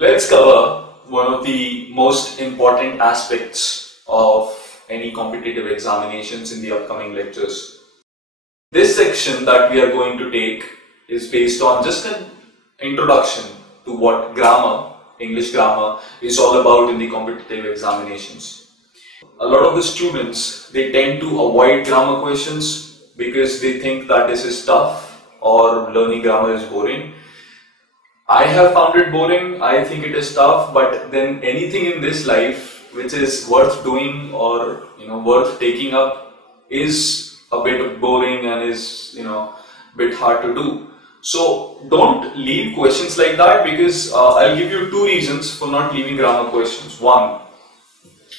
Let's cover one of the most important aspects of any competitive examinations in the upcoming lectures. This section that we are going to take is based on just an introduction to what grammar, English grammar, is all about in the competitive examinations. A lot of the students, they tend to avoid grammar questions because they think that this is tough or learning grammar is boring. I have found it boring, I think it is tough, but then anything in this life which is worth doing or worth taking up is a bit boring and is a bit hard to do. So don't leave questions like that, because I'll give you two reasons for not leaving grammar questions. One,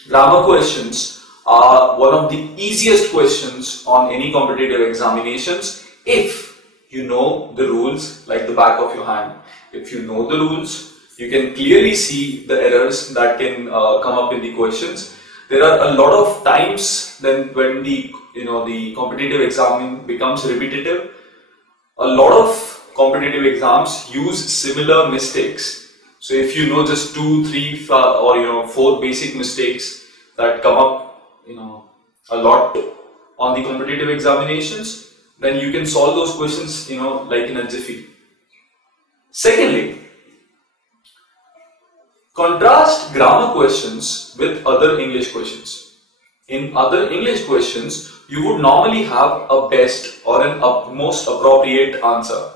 grammar questions are one of the easiest questions on any competitive examinations if you know the rules like the back of your hand. If you know the rules, you can clearly see the errors that can come up in the questions. There are a lot of times then when the competitive exam becomes repetitive. A lot of competitive exams use similar mistakes. So if you know just 2, 3 or 4 basic mistakes that come up a lot on the competitive examinations, then you can solve those questions like in a jiffy. Secondly, contrast grammar questions with other English questions. In other English questions, you would normally have a best or an most appropriate answer.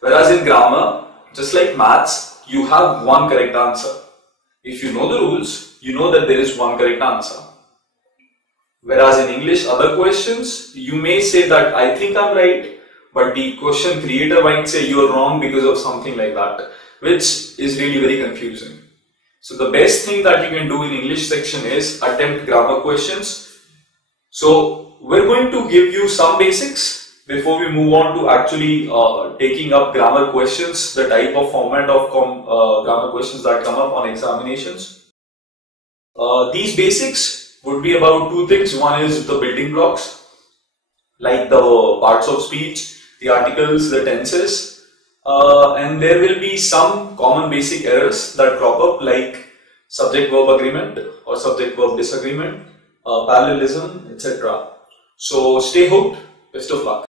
Whereas in grammar, just like maths, you have one correct answer. If you know the rules, you know that there is one correct answer. Whereas in English, other questions, you may say that I think I'm right, but the question creator might say you are wrong because of something like that, which is really very confusing. So the best thing that you can do in English section is attempt grammar questions. So we're going to give you some basics before we move on to actually taking up grammar questions, the type of format of grammar questions that come up on examinations. These basics would be about two things. One is the building blocks, like the parts of speech, the articles, the tenses, and there will be some common basic errors that crop up, like subject-verb agreement or subject-verb disagreement, parallelism, etc. So stay hooked. Best of luck.